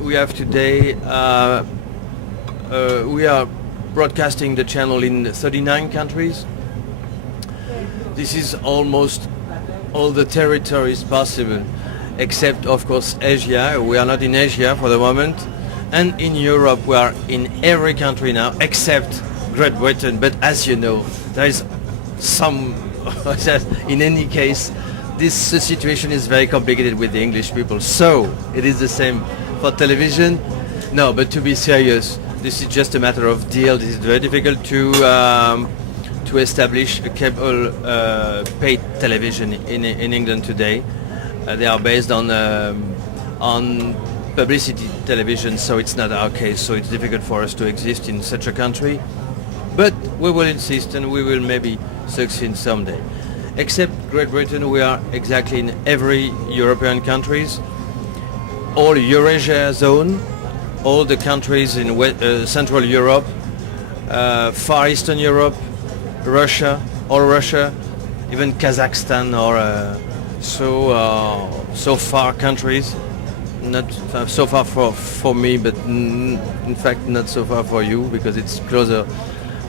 We have today, we are broadcasting the channel in 39 countries. This is almost all the territories possible, except of course Asia. We are not in Asia for the moment. And in Europe we are in every country now, except Great Britain. But as you know, there is some, in any case, this situation is very complicated with the English people. So it is the same for television. No, but to be serious, this is just a matter of deal. This is very difficult to establish a cable paid television in England today. They are based on publicity television, so it's not our case. So it's difficult for us to exist in such a country. But we will insist, and we will maybe succeed someday. Except Great Britain, we are exactly in every European countries, all Eurasia zone, all the countries in Central Europe, Far Eastern Europe, Russia, all Russia, even Kazakhstan, or so far countries. Not so far for me, but in fact not so far for you, because it's closer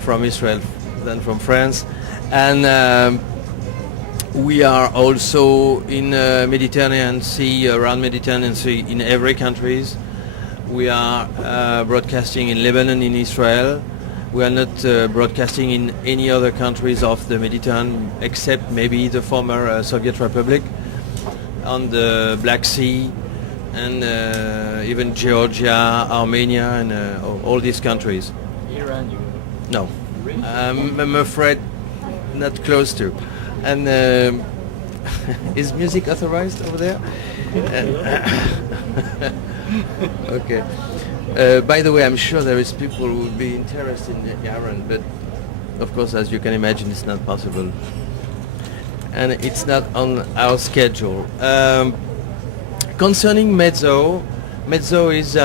from Israel than from France. And we are also in Mediterranean Sea, around Mediterranean Sea, in every countries. We are broadcasting in Lebanon, in Israel. We are not broadcasting in any other countries of the Mediterranean, except maybe the former Soviet Republic, on the Black Sea, and even Georgia, Armenia, and all these countries. Iran, you? No, I'm afraid not close to. And is music authorized over there? Okay. By the way, I'm sure there is people who would be interested in Iran, but of course, as you can imagine, it's not possible, and it's not on our schedule. Concerning Mezzo, Mezzo is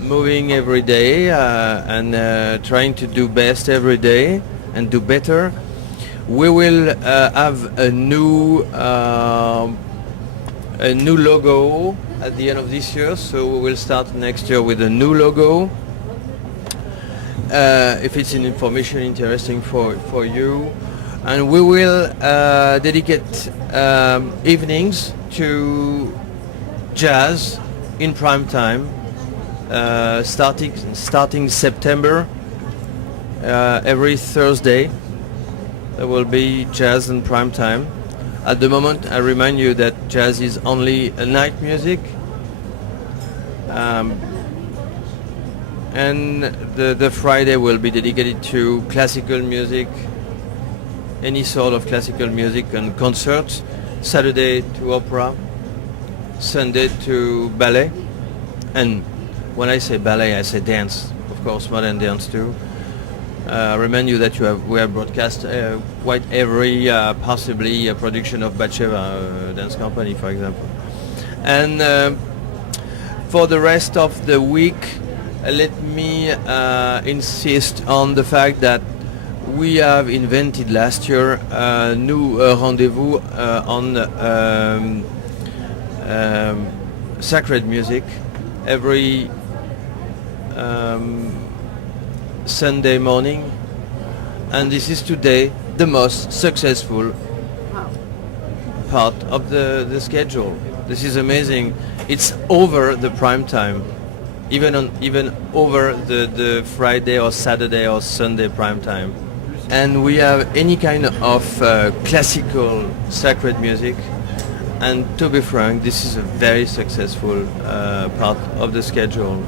moving every day and trying to do best every day and do better. We will have a new logo at the end of this year, so we will start next year with a new logo. If it's an information interesting for you, and we will dedicate evenings to jazz in prime time, starting September. Every Thursday there will be jazz in prime time. At the moment, I remind you that jazz is only a night music, and the Friday will be dedicated to classical music, any sort of classical music and concerts. Saturday to opera, Sunday to ballet, and when I say ballet, I say dance, of course, modern dance too. Remind you that we have broadcast quite every possibly a production of Batsheva dance company, for example. And for the rest of the week, let me insist on the fact that we have invented last year a new rendezvous on sacred music every Sunday morning, and this is today the most successful part of the schedule. This is amazing. It's over the prime time, even over the Friday or Saturday or Sunday prime time. And we have any kind of classical sacred music, and to be frank, this is a very successful part of the schedule,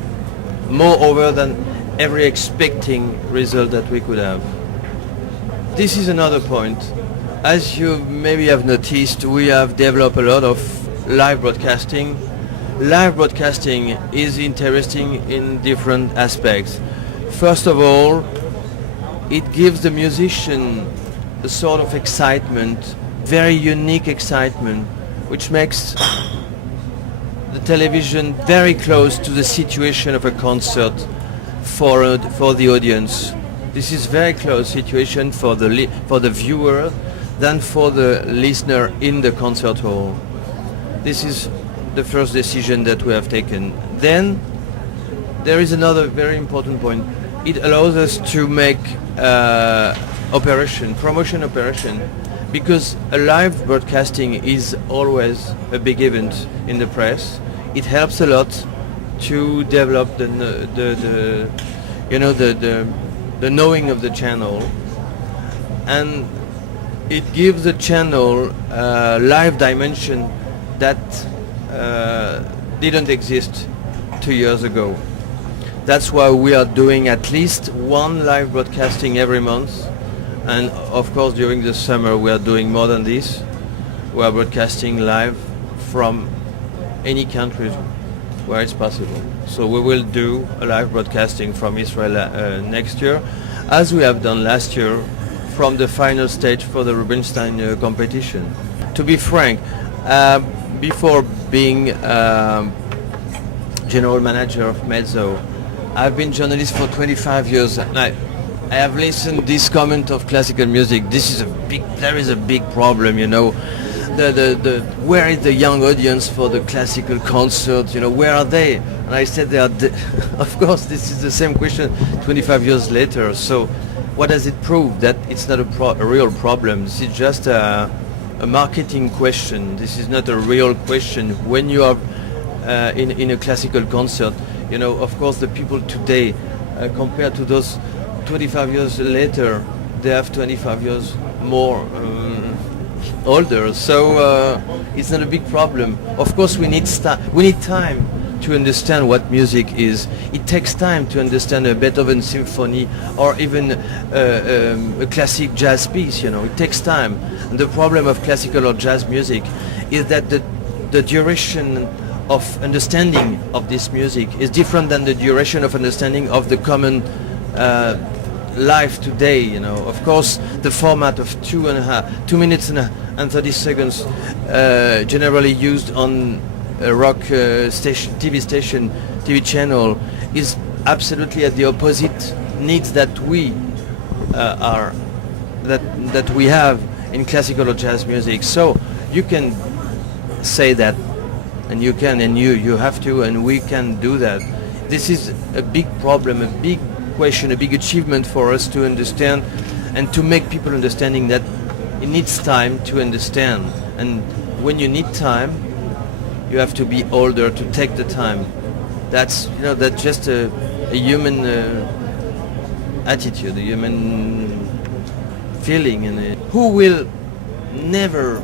moreover than every expecting result that we could have. This is another point. As you maybe have noticed, we have developed a lot of live broadcasting. Live broadcasting is interesting in different aspects. First of all, it gives the musician a sort of excitement, very unique excitement, which makes the television very close to the situation of a concert for the audience. This is very close situation for the viewer than for the listener in the concert hall. This is the first decision that we have taken. Then there is another very important point. It allows us to make promotion operation, because a live broadcasting is always a big event in the press. It helps a lot to develop the knowing of the channel, and it gives the channel a live dimension that didn't exist 2 years ago. That's why we are doing at least one live broadcasting every month, and of course during the summer we are doing more than this. We are broadcasting live from any country where it's possible. So we will do a live broadcasting from Israel next year, as we have done last year from the final stage for the Rubinstein competition. To be frank, before being general manager of Mezzo, I've been journalist for 25 years, and I have listened this comment of classical music. There is a big problem, you know. Where is the young audience for the classical concert? You know, where are they? And I said of course, this is the same question 25 years later. So, what does it prove? That it's not a real problem. This is just a marketing question. This is not a real question. When you are in a classical concert, you know, of course, the people today, compared to those 25 years later, they have 25 years more older. So it's not a big problem. Of course, we need time to understand what music is. It takes time to understand a Beethoven symphony or even a classic jazz piece. You know, it takes time. And the problem of classical or jazz music is that the duration of understanding of this music is different than the duration of understanding of the common life today. You know, of course, the format of 2 minutes and 30 seconds, generally used on a rock TV channel, is absolutely at the opposite needs that we that we have in classical or jazz music. So you can say that. And you can, and you have to, and we can do that. This is a big problem, a big question, a big achievement for us to understand and to make people understanding that it needs time to understand. And when you need time, you have to be older to take the time. That's just a human attitude, a human feeling, and who will never.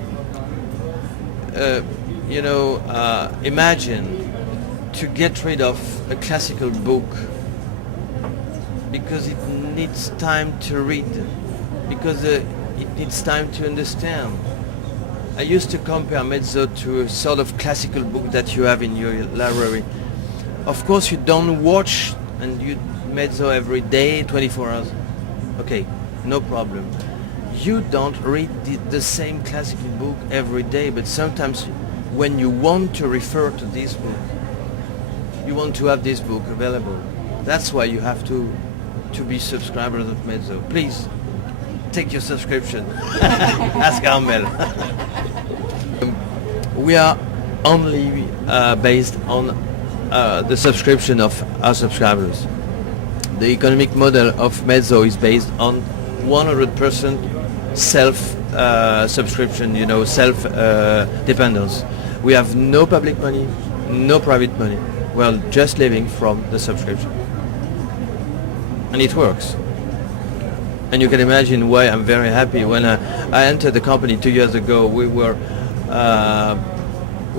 Imagine to get rid of a classical book because it needs time to read, because it needs time to understand. I used to compare Mezzo to a sort of classical book that you have in your library. Of course, you don't watch and you Mezzo every day, 24 hours. Okay, no problem. You don't read the same classical book every day, but sometimes when you want to refer to this book, you want to have this book available. That's why you have to be subscribers of Mezzo. Please, take your subscription. Ask Armel. We are only based on the subscription of our subscribers. The economic model of Mezzo is based on 100% self-subscription, self-dependence. We have no public money, no private money. Well, just living from the subscription. And it works. And you can imagine why I'm very happy. When I entered the company 2 years ago, we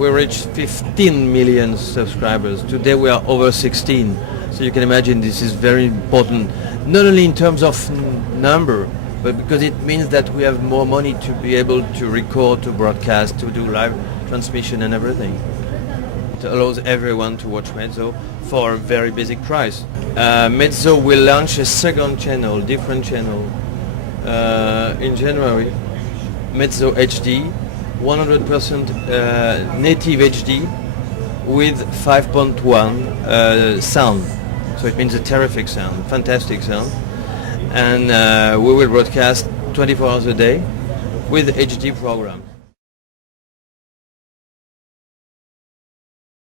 reached 15 million subscribers. Today we are over 16. So you can imagine this is very important, not only in terms of number, but because it means that we have more money to be able to record, to broadcast, to do live transmission and everything. It allows everyone to watch Mezzo for a very basic price. Mezzo will launch a second channel, different channel, in January. Mezzo HD, 100% native HD with 5.1 sound. So it means a terrific sound, fantastic sound. And we will broadcast 24 hours a day with HD program.